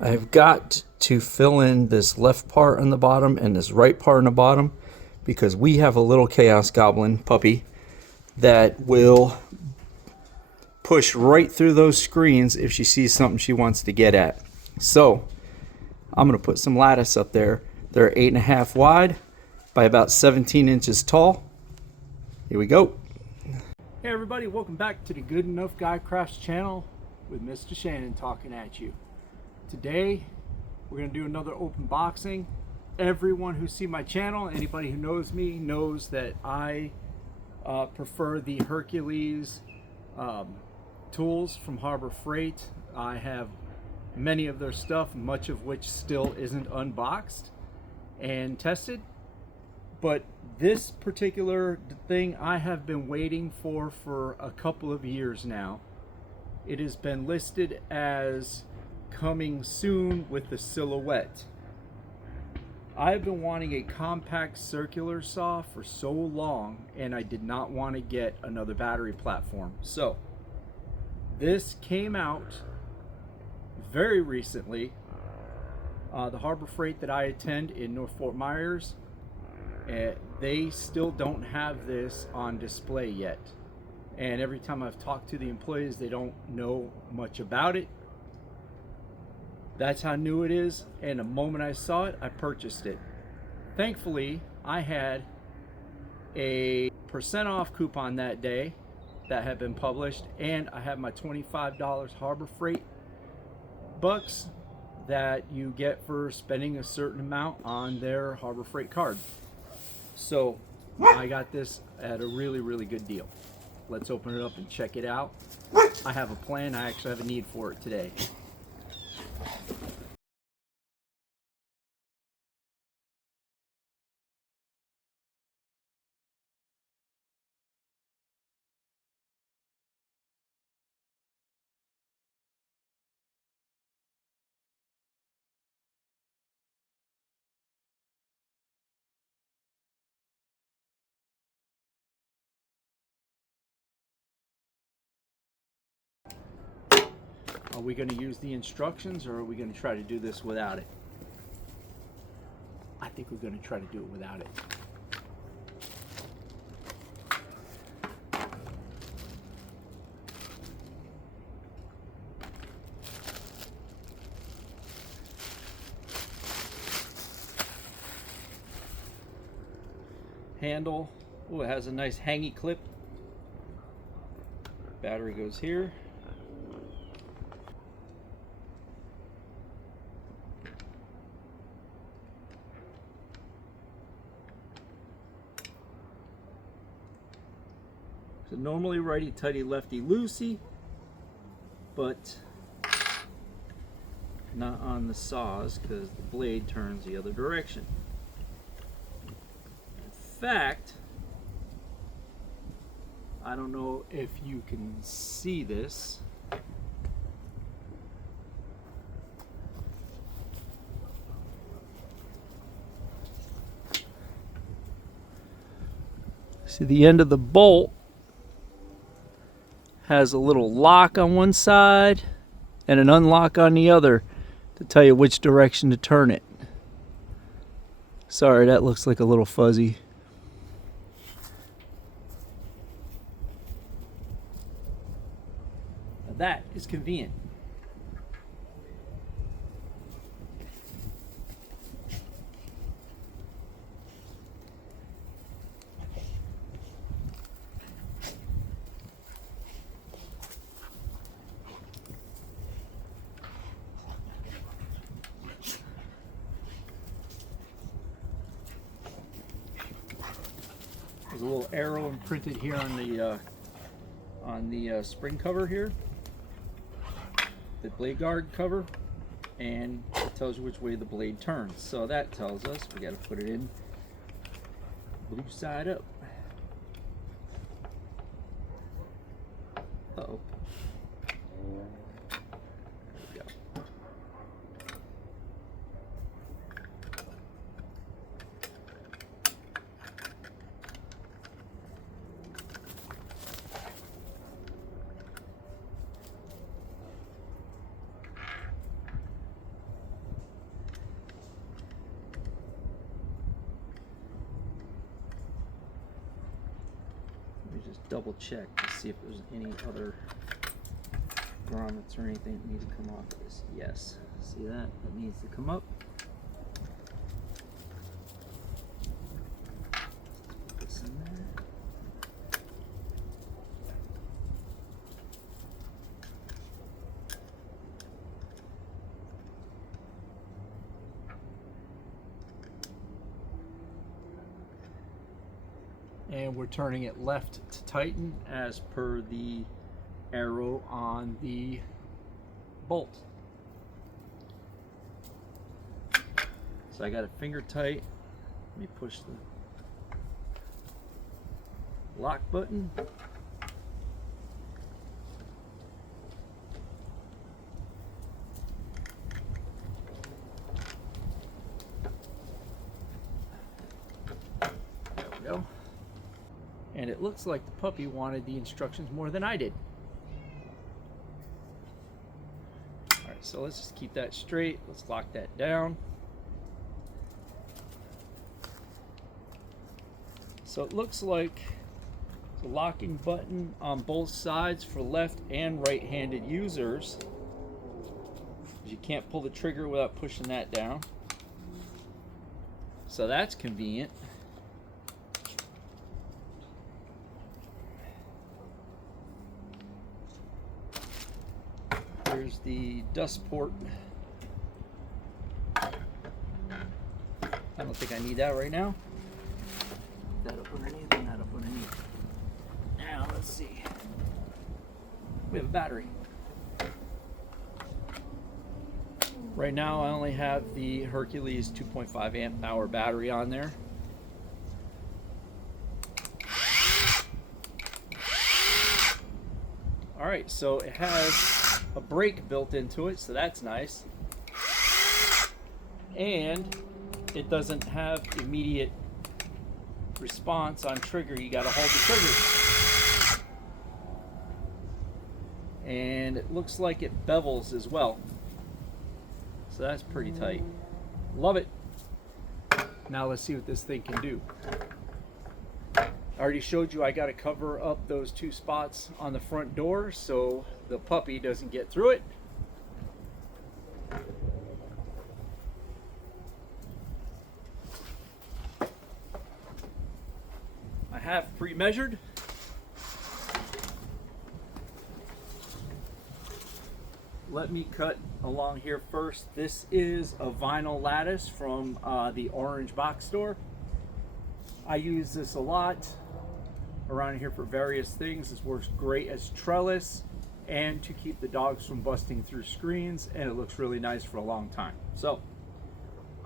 I've got to fill in this left part on the bottom and this right part on the bottom because we have a little Chaos Goblin puppy that will push right through those screens if she sees something she wants to get at. So I'm going to put some lattice up there. They're 8.5 wide by about 17 inches tall. Here we go. Hey everybody, welcome back to the Good Enough Guy Crafts channel with Mr. Shannon talking at you. Today we're going to do another open boxing. Everyone who sees my channel, anybody who knows me, knows that I prefer the Hercules tools from Harbor Freight. I have many of their stuff, much of which still isn't unboxed and tested. But this particular thing I have been waiting for a couple of years now. It has been listed as coming soon with the Silhouette. I've been wanting a compact circular saw for so long, and I did not want to get another battery platform. So this came out very recently. The Harbor Freight that I attend in North Fort Myers, they still don't have this on display yet. And every time I've talked to the employees, they don't know much about it. That's how new it is, and the moment I saw it, I purchased it. Thankfully, I had a % off coupon that day that had been published, and I had my $25 Harbor Freight bucks that you get for spending a certain amount on their Harbor Freight card. So I got this at a really good deal. Let's open it up and check it out. I have a plan. I actually have a need for it today. Are we going to use the instructions, or are we going to try to do this without it? I think we're going to try to do it without it. Handle. Oh, it has a nice hangy clip. Battery goes here. So normally righty tighty lefty loosey, but not on the saws because the blade turns the other direction. In fact, I don't know if you can see this. See, the end of the bolt has a little lock on one side and an unlock on the other to tell you which direction to turn it. Sorry, that looks like a little fuzzy. Now that is convenient. There's a little arrow imprinted here on the spring cover here, the blade guard cover, and it tells you which way the blade turns. So that tells us we got to put it in blue side up. Uh-oh. There we go. double check to see if there's any other grommets or anything that need to come off of this. Yes, see that? That needs to come up. Put this in there. And we're turning it left to tighten as per the arrow on the bolt. So I got it finger tight. Let me push the lock button. There we go. And it looks like the puppy wanted the instructions more than I did. All right, so let's just keep that straight. Let's lock that down. So it looks like the locking button on both sides for left and right-handed users. You can't pull the trigger without pushing that down. So that's convenient. There's the dust port. I don't think I need that right now. That up underneath and that up underneath. Now let's see. We have a battery. Right now I only have the Hercules 2.5 amp hour battery on there. Alright, so it has a brake built into it, so that's nice. And it doesn't have immediate response on trigger. You gotta hold the trigger. And it looks like it bevels as well. So that's pretty tight. Love it. Now let's see what this thing can do. I already showed you I got to cover up those two spots on the front door so the puppy doesn't get through it. I have pre-measured. Let me cut along here first. This is a vinyl lattice from the Orange Box Store. I use this a lot around here for various things. This works great as trellis and to keep the dogs from busting through screens, and it looks really nice for a long time. So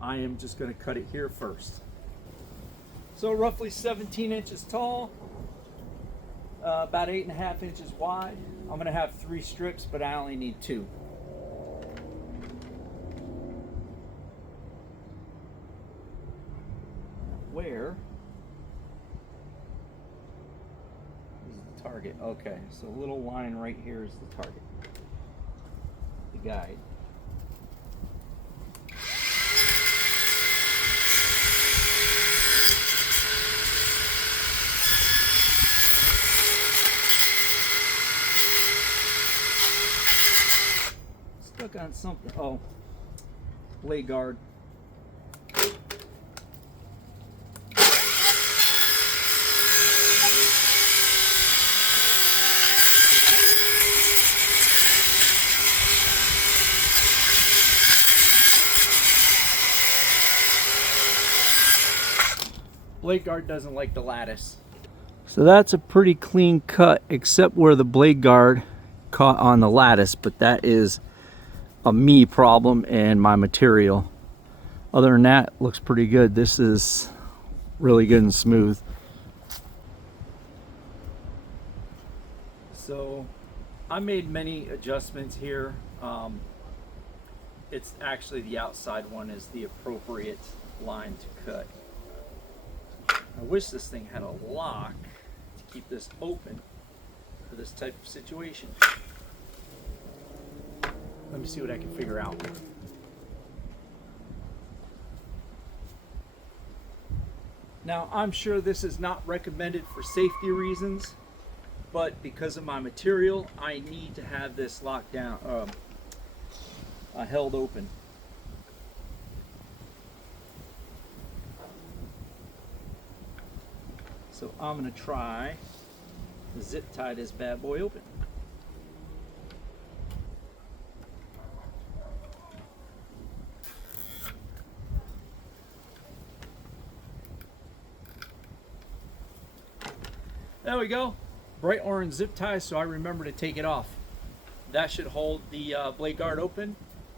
I am just going to cut it here first. So roughly 17 inches tall, about 8.5 inches wide. I'm going to have 3 strips, but I only need 2. Where is the target? Okay, so a little line right here is the target, the guide. Stuck on something. Oh, blade guard. Blade guard doesn't like the lattice. So that's a pretty clean cut, except where the blade guard caught on the lattice, but that is a me problem and my material. Other than that, looks pretty good. This is really good and smooth. So I made many adjustments here. It's actually the outside one is the appropriate line to cut. I wish this thing had a lock to keep this open for this type of situation. Let me see what I can figure out. Now, I'm sure this is not recommended for safety reasons, but because of my material, I need to have this locked down, held open. So I'm gonna try to zip tie this bad boy open. There we go. Bright orange zip tie, so I remember to take it off. That should hold the blade guard open.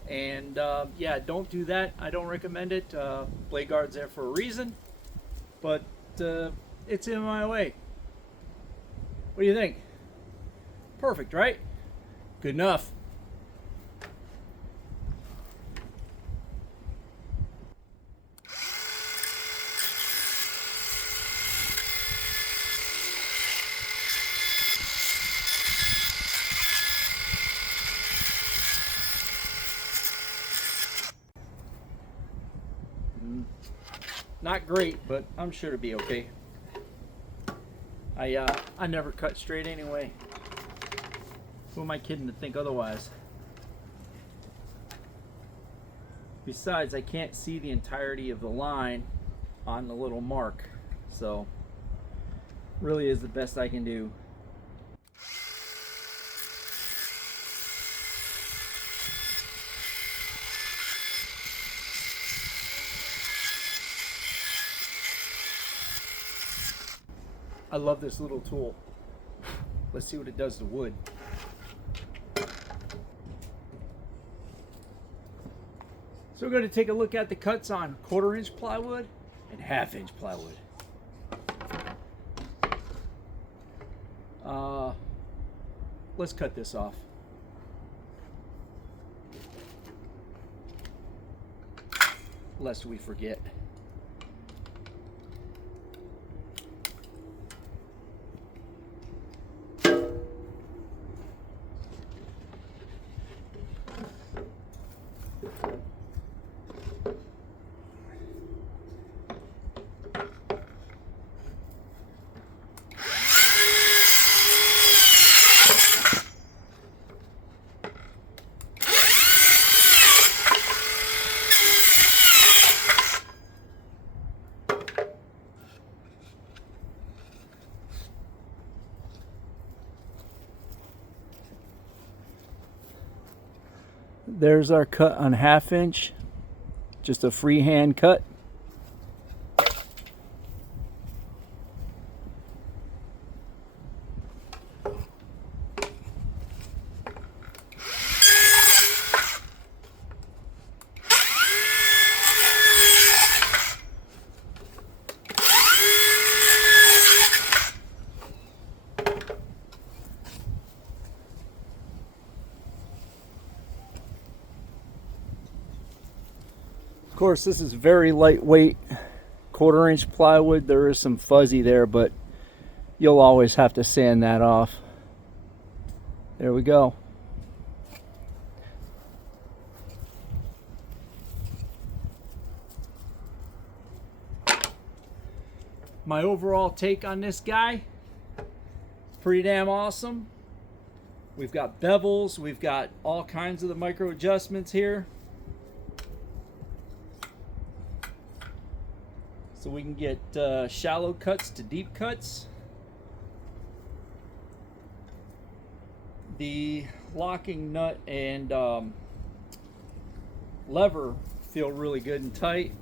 And yeah, don't do that. I don't recommend it. Blade guard's there for a reason, but it's in my way. What do you think? Perfect, right? Good enough. Not great, but I'm sure it'll be okay. I never cut straight anyway. Who am I kidding to think otherwise? Besides, I can't see the entirety of the line on the little mark, so really is the best I can do. I love this little tool. Let's see what it does to wood. So we're going to take a look at the cuts on 1/4 inch plywood and 1/2 inch plywood. Let's cut this off. Lest we forget. There's our cut on 1/2 inch, just a freehand cut. Of course, this is very lightweight 1/4 inch plywood. There is some fuzzy there, but you'll always have to sand that off. There we go. My overall take on this guy, pretty damn awesome. We've got bevels, we've got all kinds of the micro adjustments here. So we can get shallow cuts to deep cuts. The locking nut and lever feel really good and tight.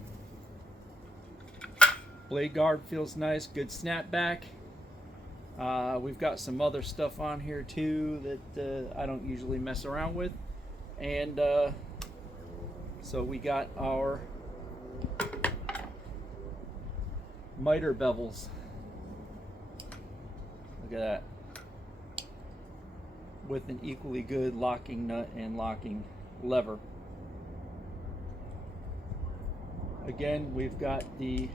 Blade guard feels nice, good snapback. We've got some other stuff on here too that I don't usually mess around with. And so we got our miter bevels. Look at that. With an equally good locking nut and locking lever. Again, we've got the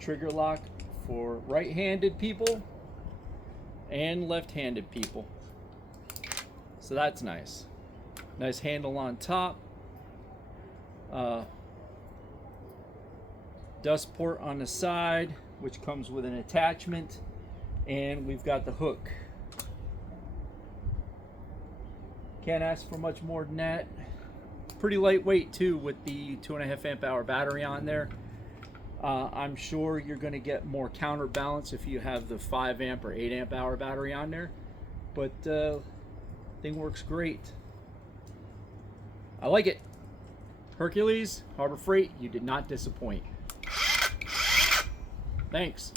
trigger lock for right-handed people and left-handed people. So that's nice. Nice handle on top. Dust port on the side, which comes with an attachment, and we've got the hook Can't ask for much more than that. Pretty lightweight too, with the 2.5 amp hour battery on there. I'm sure you're going to get more counterbalance if you have the 5 amp or 8 amp hour battery on there, but thing works great. I like it. Hercules, Harbor Freight, you did not disappoint. Thanks.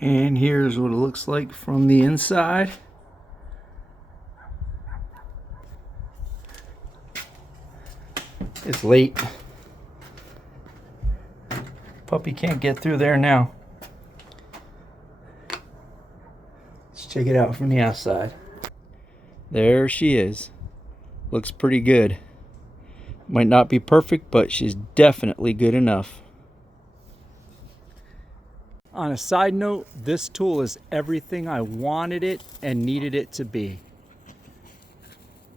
And here's what it looks like from the inside. It's late. Puppy can't get through there now. Let's check it out from the outside. There she is. Looks pretty good. Might not be perfect, but she's definitely good enough. On a side note, this tool is everything I wanted it and needed it to be.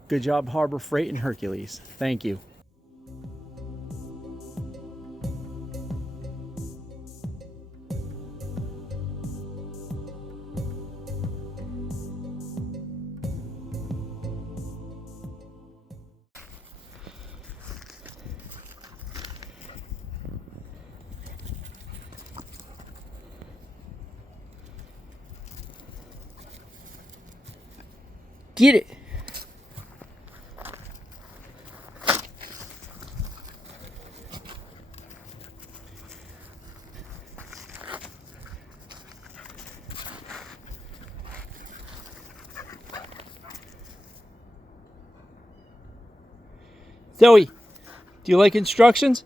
Good job, Harbor Freight and Hercules. Thank you. Get it! Zoe, do you like instructions?